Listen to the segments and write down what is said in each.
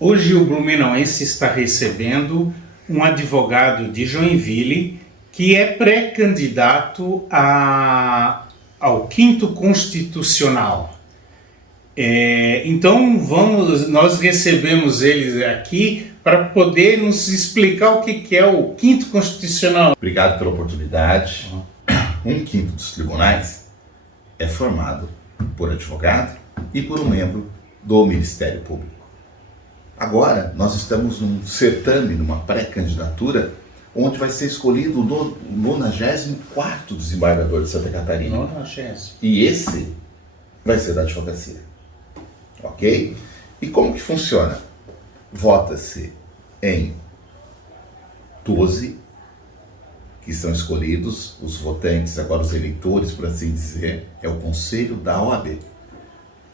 Hoje o Blumenauense está recebendo um advogado de Joinville que é pré-candidato ao Quinto Constitucional. Então nós recebemos ele aqui para poder nos explicar o que é o Quinto Constitucional. Obrigado pela oportunidade. Um quinto dos tribunais é formado por advogado e por um membro do Ministério Público. Agora, nós estamos num certame, numa pré-candidatura, onde vai ser escolhido o 94º desembargador de Santa Catarina. 90º. E esse vai ser da advocacia. Ok? E como que funciona? Vota-se em 12, que são escolhidos, os votantes, agora os eleitores, por assim dizer, é o Conselho da OAB.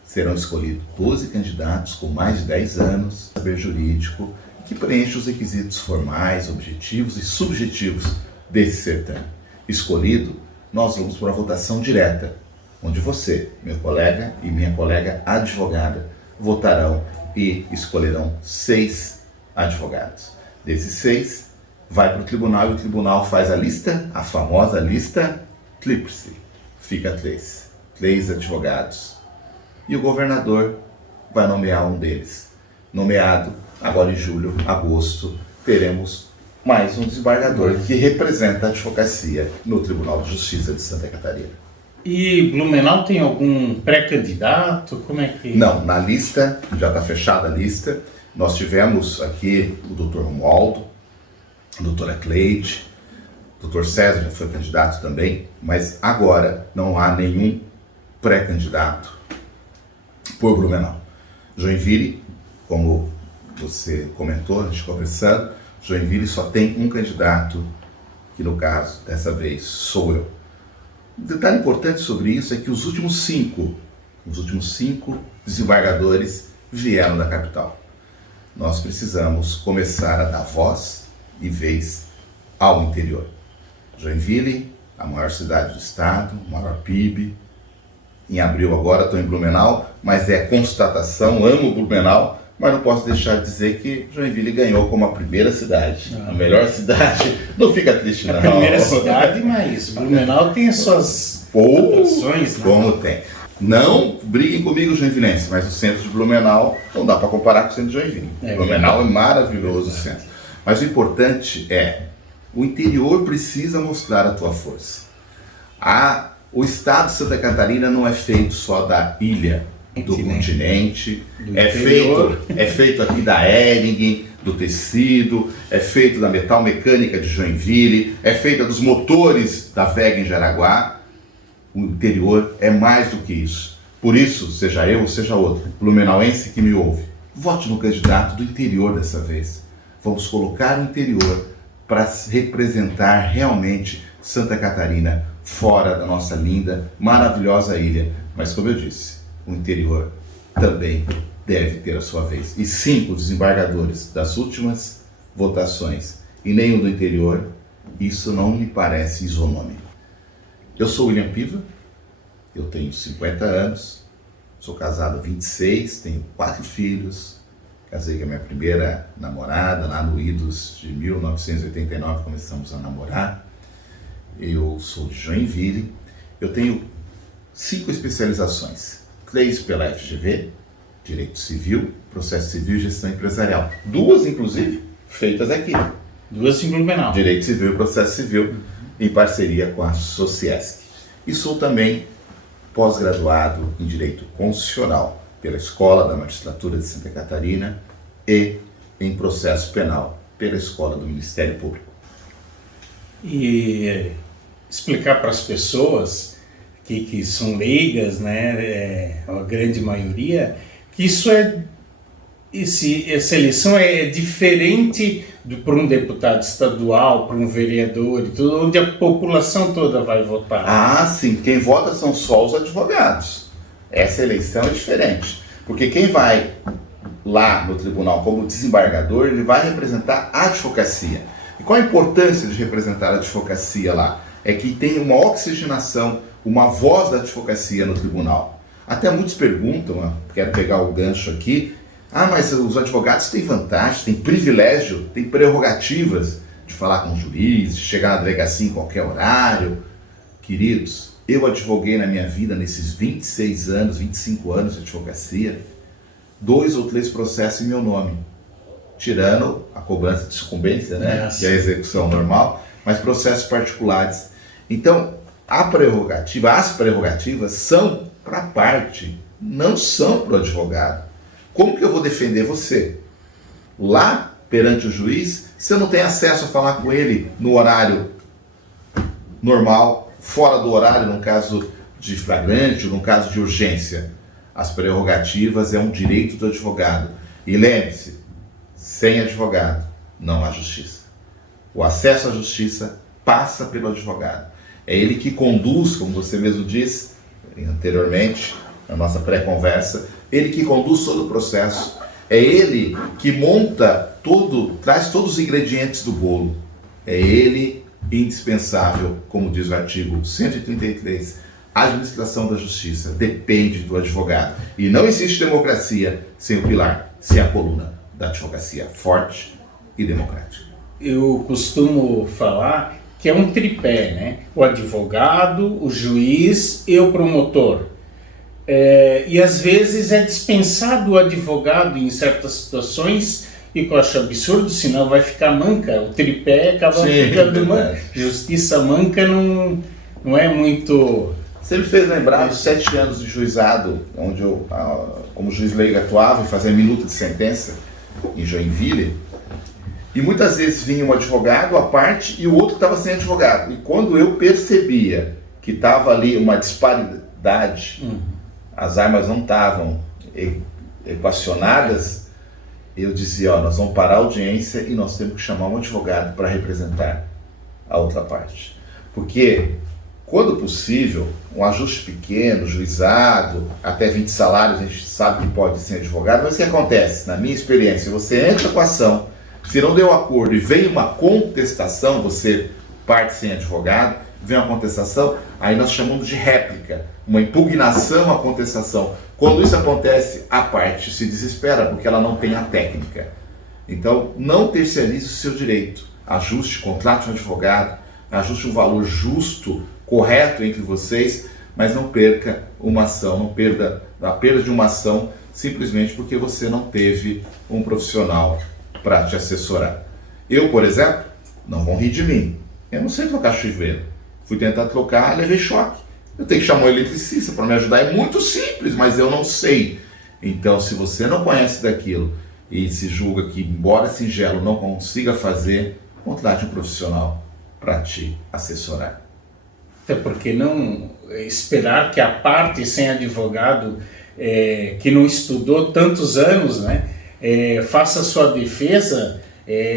Serão escolhidos 12 candidatos com mais de 10 anos, saber jurídico, que preenchem os requisitos formais, objetivos e subjetivos desse certame. Escolhido, nós vamos para a votação direta, onde você, meu colega e minha colega advogada, votarão e escolherão 6 advogados. Desses 6, vai para o tribunal e o tribunal faz a lista, a famosa lista tríplice. Fica 3 advogados. E o governador vai nomear um deles. Nomeado, agora em julho, agosto, teremos mais um desembargador que representa a advocacia no Tribunal de Justiça de Santa Catarina. E Blumenau tem algum pré-candidato? Como é que... Não, na lista, já está fechada a lista. Nós tivemos aqui o Dr. Romualdo, a doutora Cleide, o Dr. César já foi candidato também, mas agora não há nenhum pré-candidato por Blumenau. Joinville, como você comentou, a gente conversando, Joinville só tem um candidato, que no caso, dessa vez, sou eu. Um detalhe importante sobre isso é que os últimos cinco desembargadores vieram da capital. Nós precisamos começar a dar voz e vez ao interior. Joinville, a maior cidade do estado, o maior PIB. Em abril agora estou em Blumenau, mas é constatação, amo Blumenau, mas não posso deixar de dizer que Joinville ganhou como a primeira cidade, a melhor cidade. Não fica triste não. A primeira cidade, mas Blumenau tem as suas atrações, né? Como tem. Não briguem comigo, joinvilense, mas o centro de Blumenau não dá para comparar com o centro de Joinville. Blumenau é maravilhoso o centro. Mas o importante é, o interior precisa mostrar a tua força. O estado de Santa Catarina não é feito só da ilha, do continente, é feito aqui da Hering, do tecido, é feito da metalmecânica de Joinville, é feita dos motores da VEG em Jaraguá. O interior é mais do que isso. Por isso, seja eu ou seja outro blumenauense que me ouve, vote no candidato do interior dessa vez. Vamos colocar o interior para representar realmente Santa Catarina fora da nossa linda, maravilhosa ilha. Mas como eu disse, o interior também deve ter a sua vez. E 5 desembargadores das últimas votações e nenhum do interior, isso não me parece isonômico. Eu sou William Piva, eu tenho 50 anos, sou casado há 26, tenho 4 filhos, casei com a minha primeira namorada, lá no idos de 1989 começamos a namorar. Eu sou de Joinville, eu tenho 5 especializações, 3 pela FGV, Direito Civil, Processo Civil e Gestão Empresarial. 2, inclusive, feitas aqui. 2 em Blumenau. Direito Civil e Processo Civil, em parceria com a Sociesc. E sou também pós-graduado em Direito Constitucional pela Escola da Magistratura de Santa Catarina e em Processo Penal pela Escola do Ministério Público. E explicar para as pessoas que são leigas, né, a grande maioria, que essa eleição é diferente para um deputado estadual, para um vereador, e tudo, onde a população toda vai votar. Ah, sim. Quem vota são só os advogados. Essa eleição é diferente. Porque quem vai lá no tribunal como desembargador, ele vai representar a advocacia. E qual a importância de representar a advocacia lá? É que tem uma oxigenação, uma voz da advocacia no tribunal. Até muitos perguntam, quero pegar o gancho aqui, Ah, mas os advogados têm vantagem, têm privilégio, têm prerrogativas de falar com o juiz, de chegar na delegacia em qualquer horário. Queridos, eu advoguei na minha vida, nesses 26 anos, 25 anos de advocacia, 2 ou 3 processos em meu nome, tirando a cobrança de sucumbência, né? Que é a execução normal, mas processos particulares. Então, as prerrogativas são para a parte, não são para o advogado. Como que eu vou defender você? Lá, perante o juiz, você não tem acesso a falar com ele no horário normal, fora do horário, no caso de flagrante, no caso de urgência. As prerrogativas é um direito do advogado. E lembre-se, sem advogado não há justiça. O acesso à justiça passa pelo advogado. É ele que conduz, como você mesmo disse anteriormente, na nossa pré-conversa, ele que conduz todo o processo. É ele que monta traz todos os ingredientes do bolo. É ele indispensável, como diz o artigo 133. A administração da justiça depende do advogado. E não existe democracia sem o pilar, sem a coluna da advocacia forte e democrática. Eu costumo falar que é um tripé, né? O advogado, o juiz e o promotor. E às vezes é dispensado o advogado em certas situações, e que eu acho absurdo, senão vai ficar manca. O tripé acaba ficando manca. Justiça manca não é muito... Você me fez lembrar dos 7 anos de juizado, onde eu, como juiz leigo, atuava e fazia minuta de sentença em Joinville. E muitas vezes vinha um advogado à parte e o outro estava sem advogado. E quando eu percebia que estava ali uma disparidade, as armas não estavam equacionadas, eu dizia, nós vamos parar a audiência e nós temos que chamar um advogado para representar a outra parte. Porque, quando possível, um ajuste pequeno, juizado, até 20 salários, a gente sabe que pode ser advogado, mas o que acontece? Na minha experiência, você entra com a ação, se não deu acordo e vem uma contestação, você parte sem advogado, vem uma contestação, aí nós chamamos de réplica, uma impugnação à contestação. Quando isso acontece, a parte se desespera, porque ela não tem a técnica. Então, não terceirize o seu direito. Ajuste, contrate um advogado, ajuste um valor justo, correto entre vocês, mas não perca uma ação, não perda a perda de uma ação simplesmente porque você não teve um profissional para te assessorar. Eu, por exemplo, não vão rir de mim. Eu não sei trocar chuveiro. Fui tentar trocar, levei choque. Eu tenho que chamar um eletricista para me ajudar. É muito simples, mas eu não sei. Então, se você não conhece daquilo e se julga que, embora singelo, não consiga fazer, contrate um profissional para te assessorar. Até porque não esperar que a parte sem advogado, que não estudou tantos anos, né, faça a sua defesa,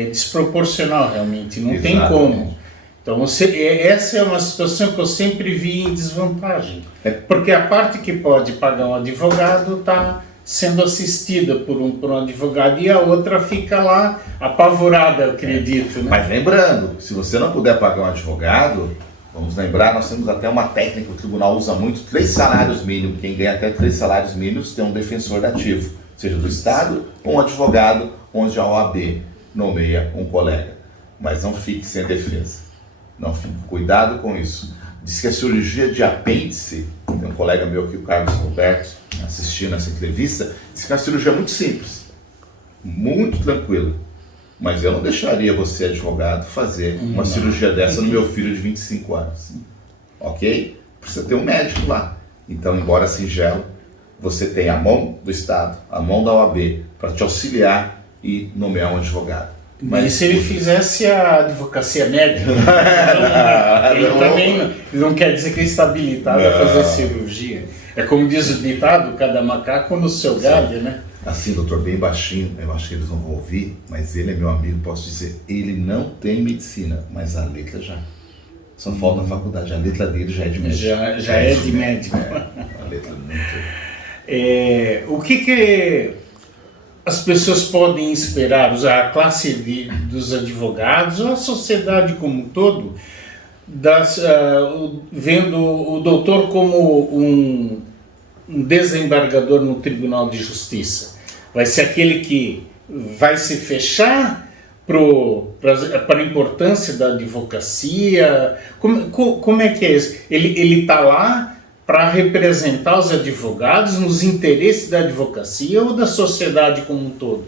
desproporcional realmente, não tem como. Então, essa é uma situação que eu sempre vi em desvantagem. Porque a parte que pode pagar um advogado está sendo assistida por um advogado e a outra fica lá apavorada, eu acredito. Né? Mas lembrando, se você não puder pagar um advogado, vamos lembrar, nós temos até uma técnica que o tribunal usa muito, 3 salários mínimos. Quem ganha até 3 salários mínimos tem um defensor ativo, seja do Estado ou um advogado, onde a OAB nomeia um colega. Mas não fique sem defesa. Não fique, cuidado com isso. Diz que a cirurgia de apêndice, tem um colega meu aqui, o Carlos Roberto, assistindo essa entrevista, diz que é uma cirurgia muito simples, muito tranquila. Mas eu não deixaria você, advogado, fazer uma cirurgia dessa no meu filho de 25 anos. Ok? Precisa ter um médico lá. Então, embora singelo, você tem a mão do Estado, a mão da OAB, para te auxiliar e nomear um advogado. Mas e se ele fizesse a advocacia médica? Ele também não quer dizer que ele está habilitado a fazer cirurgia. É como diz o ditado, cada macaco no seu galho, né? Assim, doutor, bem baixinho, eu acho que eles não vão ouvir, mas ele é meu amigo, posso dizer, ele não tem medicina, mas a letra já. Só falta a faculdade, a letra dele já é de médico. Já é de médico. A letra muito... O que as pessoas podem esperar, a classe dos advogados, ou a sociedade como um todo, vendo o doutor como um desembargador no Tribunal de Justiça? Vai ser aquele que vai se fechar para a importância da advocacia? Como é que é isso? Ele está lá para representar os advogados nos interesses da advocacia ou da sociedade como um todo?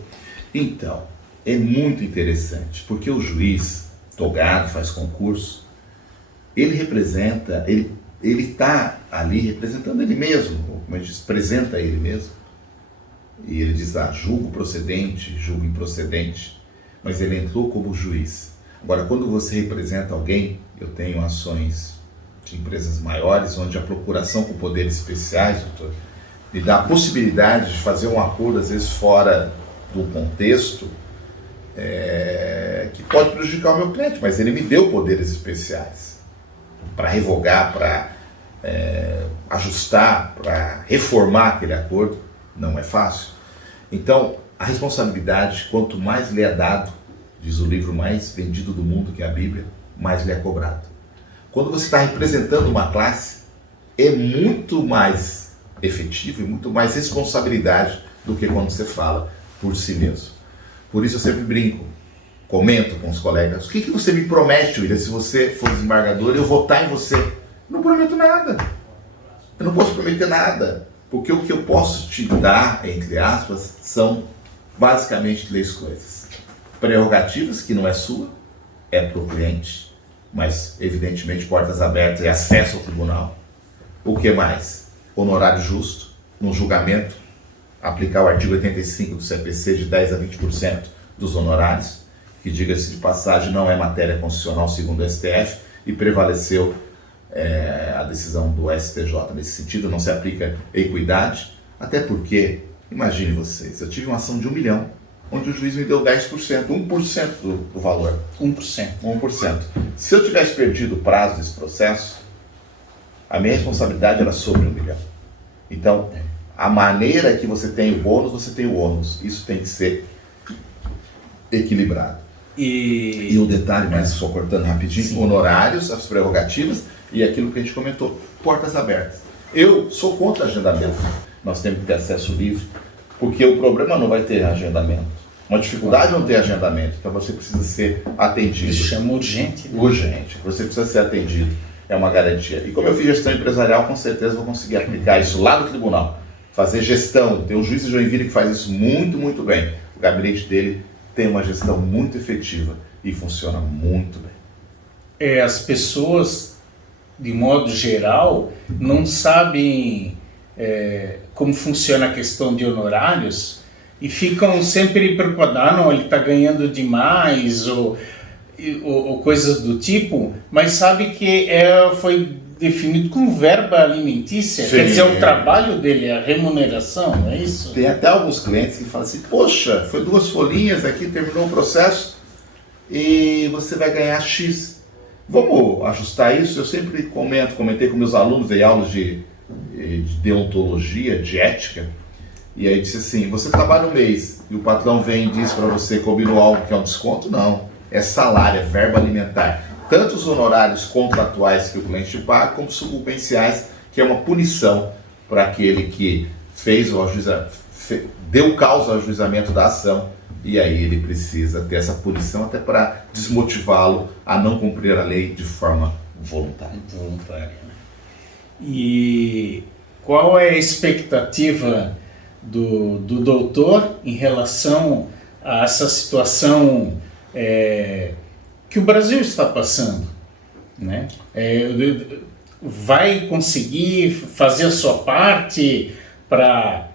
Então, é muito interessante, porque o juiz togado, faz concurso, ele representa, ele está ali representando ele mesmo, como a gente diz, apresenta ele mesmo, e ele diz, julgo procedente, julgo improcedente, mas ele entrou como juiz. Agora, quando você representa alguém, eu tenho ações de empresas maiores, onde a procuração com poderes especiais, doutor, me dá a possibilidade de fazer um acordo, às vezes fora do contexto, que pode prejudicar o meu cliente, mas ele me deu poderes especiais para revogar, para ajustar, para reformar aquele acordo. Não é fácil. Então, a responsabilidade, quanto mais lhe é dado, diz o livro mais vendido do mundo, que é a Bíblia, mais lhe é cobrado. Quando você está representando uma classe, é muito mais efetivo e muito mais responsabilidade do que quando você fala por si mesmo. Por isso eu sempre brinco, comento com os colegas, o que você me promete, William, se você for desembargador, eu votar em você? Não prometo nada. Eu não posso prometer nada, porque o que eu posso te dar, entre aspas, são basicamente 3 coisas. Prerrogativas, que não é sua, é para o cliente, mas evidentemente portas abertas e acesso ao tribunal. O que mais? Honorário justo, num julgamento, aplicar o artigo 85 do CPC de 10% a 20% dos honorários, que, diga-se de passagem, não é matéria constitucional segundo o STF, e prevaleceu a decisão do STJ nesse sentido, não se aplica equidade, até porque, imagine vocês, eu tive uma ação de 1 milhão, onde o juiz me deu 10%, 1% do valor. 1%. 1%. Se eu tivesse perdido o prazo desse processo, a minha responsabilidade era sobre 1 milhão. Então, a maneira que você tem o bônus, você tem o ônus. Isso tem que ser equilibrado. E o detalhe, mas só cortando rapidinho, sim, honorários, as prerrogativas e aquilo que a gente comentou, portas abertas. Eu sou contra agendamento. Nós temos que ter acesso livre, porque o problema não vai ter agendamento. Uma dificuldade não ter agendamento. Então você precisa ser atendido. Isso chama urgente. Né? Urgente. Você precisa ser atendido. É uma garantia. E como eu fiz gestão empresarial, com certeza vou conseguir aplicar isso lá no tribunal. Fazer gestão. Tem um juiz de Joinville que faz isso muito, muito bem. O gabinete dele tem uma gestão muito efetiva e funciona muito bem. As pessoas, de modo geral, não sabem como funciona a questão de honorários e ficam sempre preocupados, não, ele está ganhando demais ou coisas do tipo, mas sabe que foi definido como verba alimentícia, sim, quer dizer, o trabalho dele, a remuneração, não é isso? Tem até alguns clientes que falam assim, poxa, foi 2 folhinhas aqui, terminou o processo e você vai ganhar X. Vamos ajustar isso? Eu sempre comentei com meus alunos, dei aulas de deontologia, de ética, e aí disse assim, você trabalha um mês e o patrão vem e diz para você, combinou algo que é um desconto? Não, é salário, é verba alimentar. Tanto os honorários contratuais que o cliente paga, como sucumbenciais, que é uma punição para aquele que fez deu causa ao ajuizamento da ação, e aí ele precisa ter essa punição até para desmotivá-lo a não cumprir a lei de forma voluntária. Né? E qual é a expectativa do doutor em relação a essa situação que o Brasil está passando, né? Vai conseguir fazer a sua parte para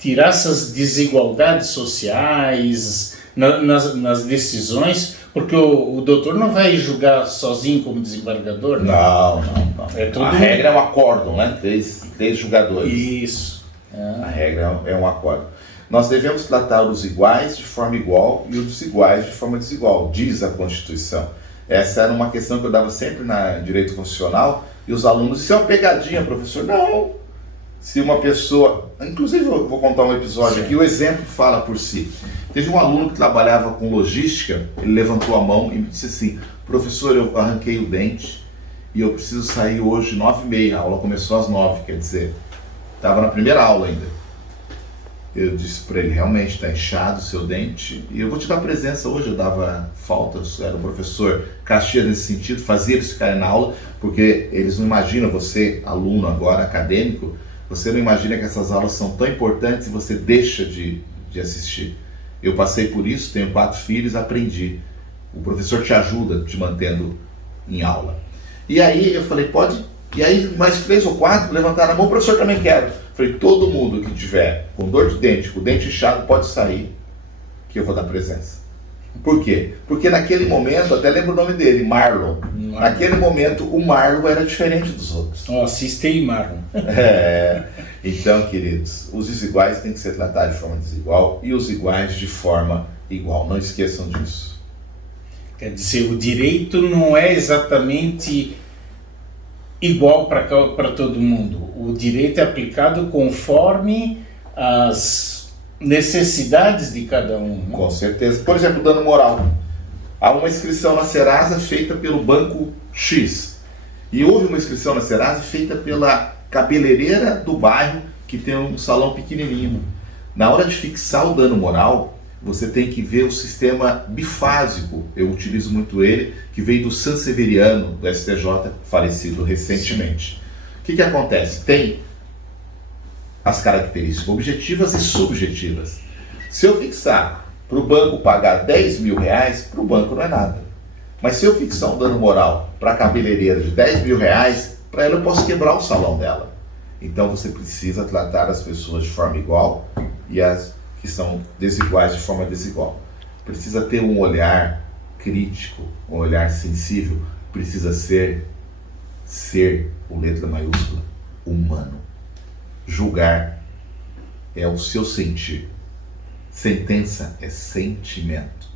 tirar essas desigualdades sociais nas decisões, porque o doutor não vai julgar sozinho como desembargador, né? Não. A regra é um acórdão, né? 3 julgadores. Isso. A regra é um acórdão. Nós devemos tratar os iguais de forma igual e os desiguais de forma desigual, diz a Constituição. Essa era uma questão que eu dava sempre na direito constitucional, e os alunos, isso é uma pegadinha, professor. Não! Se uma pessoa... Inclusive, eu vou contar um episódio aqui, o exemplo fala por si. Teve um aluno que trabalhava com logística, ele levantou a mão e me disse assim, professor, eu arranquei o dente e eu preciso sair hoje 9h30, a aula começou às 9h, quer dizer, estava na primeira aula ainda. Eu disse para ele, realmente está inchado o seu dente, e eu vou te dar presença hoje. Eu dava falta, eu era o professor Caxias nesse sentido, fazia eles ficarem na aula, porque eles não imaginam, você, aluno agora, acadêmico, você não imagina que essas aulas são tão importantes e você deixa de assistir. Eu passei por isso, tenho 4 filhos, aprendi. O professor te ajuda te mantendo em aula. E aí eu falei, pode? E aí mais 3 ou 4 levantaram a mão, o professor também quer. Falei, todo mundo que tiver com dor de dente, com o dente inchado, pode sair, que eu vou dar presença. Por quê? Porque naquele momento, até lembro o nome dele, Marlon. Naquele momento, o Marlon era diferente dos outros. Assistei Marlon. Então, queridos, os desiguais têm que ser tratados de forma desigual e os iguais de forma igual. Não esqueçam disso. Quer dizer, o direito não é exatamente igual para todo mundo. O direito é aplicado conforme as necessidades de cada um. Né? Com certeza. Por exemplo, dano moral. Há uma inscrição na Serasa feita pelo Banco X. E houve uma inscrição na Serasa feita pela cabeleireira do bairro, que tem um salão pequenininho. Na hora de fixar o dano moral, você tem que ver o sistema bifásico, eu utilizo muito ele, que veio do Sanseveriano, do STJ, falecido recentemente. O que acontece? Tem as características objetivas e subjetivas. Se eu fixar para o banco pagar 10 mil reais, para o banco não é nada. Mas se eu fixar um dano moral para a cabeleireira de 10 mil reais, para ela eu posso quebrar o salão dela. Então você precisa tratar as pessoas de forma igual e as que são desiguais de forma desigual. Precisa ter um olhar crítico, um olhar sensível, precisa ser com letra maiúscula, humano. Julgar é o seu sentir. Sentença é sentimento.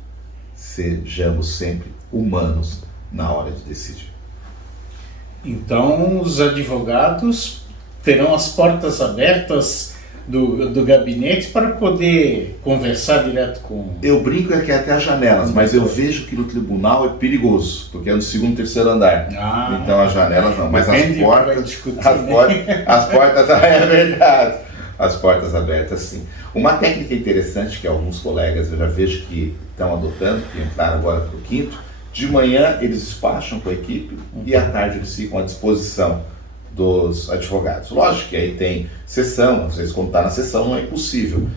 Sejamos sempre humanos na hora de decidir. Então, os advogados terão as portas abertas do gabinete para poder conversar direto com... Eu brinco que é até as janelas, mas eu vejo que no tribunal é perigoso, porque é no 2º, 3º andar. Então as janelas não, mas as portas é verdade. As portas abertas, sim. Uma técnica interessante que alguns colegas eu já vejo que estão adotando, que entraram agora para o 5º, de manhã eles despacham com a equipe e à tarde eles ficam à disposição dos advogados. Lógico que aí tem sessão, às vezes quando está na sessão não é impossível,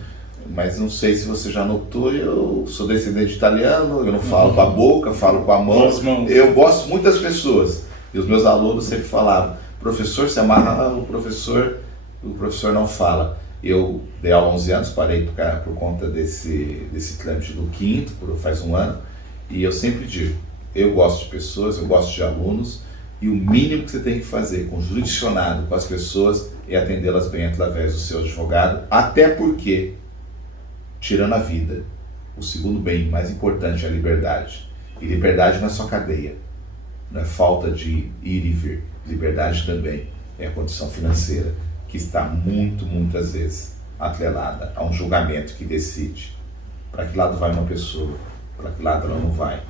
mas não sei se você já notou, eu sou descendente italiano, eu não falo com a boca, falo com a mão, eu gosto muito das pessoas, e os meus alunos sempre falavam, professor se amarra, o professor não fala. Eu dei aula há 11 anos, parei por conta desse trâmite do 5º, faz um ano, e eu sempre digo, eu gosto de pessoas, eu gosto de alunos, e o mínimo que você tem que fazer com o jurisdicionado, com as pessoas, é atendê-las bem através do seu advogado, até porque, tirando a vida, o segundo bem mais importante é a liberdade. E liberdade não é só cadeia, não é falta de ir e vir. Liberdade também é a condição financeira, que está muitas vezes atrelada a um julgamento que decide para que lado vai uma pessoa, para que lado ela não vai,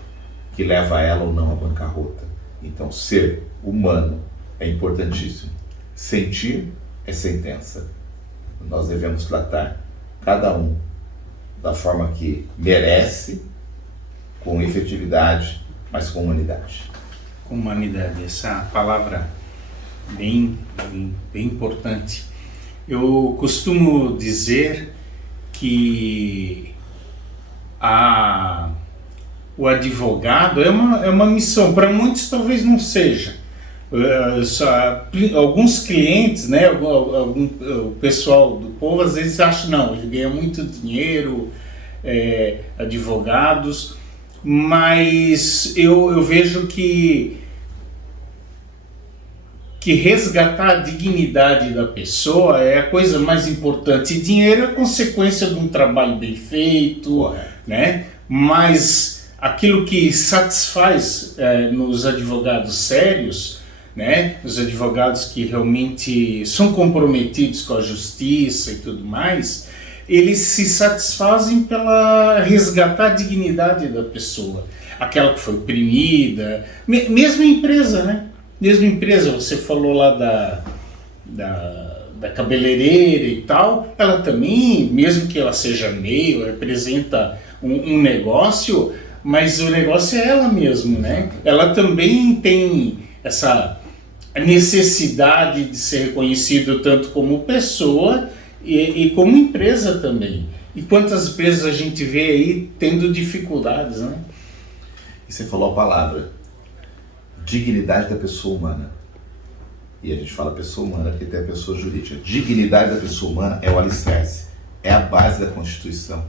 que leva ela ou não à bancarrota. Então, ser humano é importantíssimo. Sentir é sentença. Nós devemos tratar cada um da forma que merece, com efetividade, mas com humanidade. Com humanidade, essa palavra bem importante. Eu costumo dizer que o advogado é uma missão, para muitos talvez não seja. Alguns clientes, né, o pessoal do povo às vezes acha não, ele ganha muito dinheiro, advogados, mas eu vejo que resgatar a dignidade da pessoa é a coisa mais importante. E dinheiro é consequência de um trabalho bem feito, né? Mas aquilo que satisfaz nos advogados sérios, né? Os advogados que realmente são comprometidos com a justiça e tudo mais, eles se satisfazem pela resgatar a dignidade da pessoa, aquela que foi oprimida, mesmo empresa, né? Mesmo empresa, você falou lá da cabeleireira e tal, ela também, mesmo que ela seja meio, representa um negócio, mas o negócio é ela mesma, né? Ela também tem essa necessidade de ser reconhecida tanto como pessoa e como empresa também. E quantas empresas a gente vê aí tendo dificuldades, né? E você falou a palavra, dignidade da pessoa humana. E a gente fala pessoa humana porque tem a pessoa jurídica. Dignidade da pessoa humana é o alicerce, é a base da Constituição.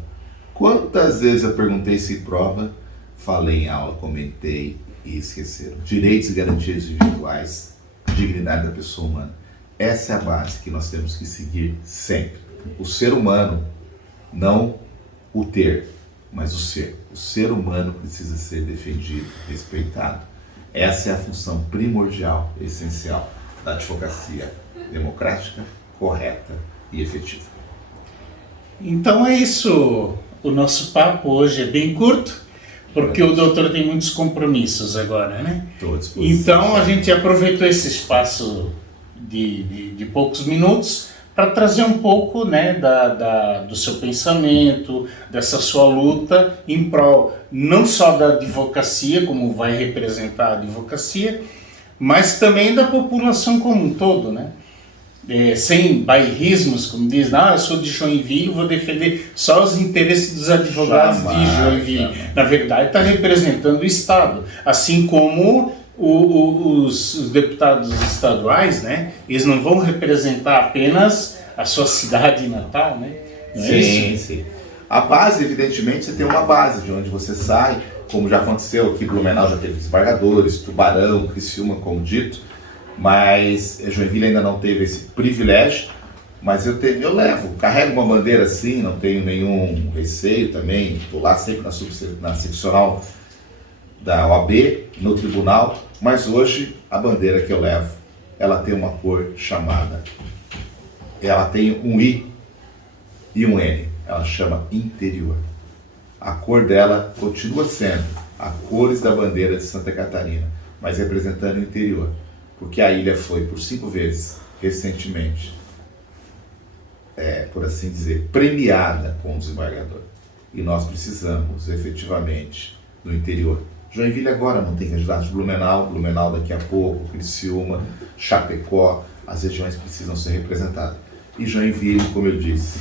Quantas vezes eu perguntei se prova, falei em aula, comentei e esqueceram. Direitos e garantias individuais, dignidade da pessoa humana. Essa é a base que nós temos que seguir sempre. O ser humano, não o ter, mas o ser. O ser humano precisa ser defendido, respeitado. Essa é a função primordial, essencial da advocacia democrática, correta e efetiva. Então é isso. O nosso papo hoje é bem curto, porque o doutor tem muitos compromissos agora, né? Então a gente aproveitou esse espaço de poucos minutos para trazer um pouco, né, do seu pensamento, dessa sua luta em prol não só da advocacia, como vai representar a advocacia, mas também da população como um todo, né? Sem bairrismos, como diz, eu sou de Joinville, vou defender só os interesses dos advogados de Joinville. Na verdade, está representando o Estado, assim como os deputados estaduais, né? Eles não vão representar apenas a sua cidade natal, né? Não é isso? Sim. A base, evidentemente, você tem uma base de onde você sai, como já aconteceu aqui, Blumenau já teve desembargadores, Tubarão, Criciúma, como dito, mas Joinville ainda não teve esse privilégio, mas eu levo, carrego uma bandeira assim, não tenho nenhum receio também, estou lá sempre na seccional da OAB, no tribunal, mas hoje a bandeira que eu levo, ela tem uma cor chamada, ela tem um I e um N, ela chama interior. A cor dela continua sendo a cores da bandeira de Santa Catarina, mas representando o interior, porque a ilha foi por 5 vezes, recentemente, por assim dizer, premiada com o desembargador. E nós precisamos, efetivamente, no interior. Joinville agora não tem candidato de Blumenau daqui a pouco, Criciúma, Chapecó, as regiões precisam ser representadas. E Joinville, como eu disse,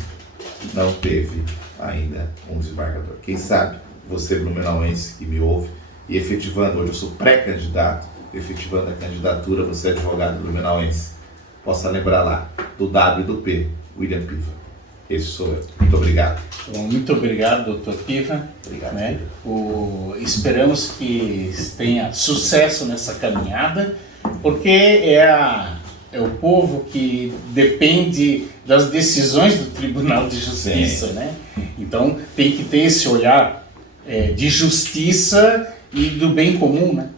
não teve ainda um desembargador. Quem sabe você, blumenauense, que me ouve, e efetivando, hoje eu sou pré-candidato, efetivando a candidatura, você é advogado blumenauense, possa lembrar lá do W e do P, William Piva. Esse sou eu. Muito obrigado. Bom, muito obrigado, doutor Piva. Obrigado. Né? Esperamos que tenha sucesso nessa caminhada, porque é o povo que depende das decisões do Tribunal de Justiça, né? Então tem que ter esse olhar de justiça e do bem comum, né?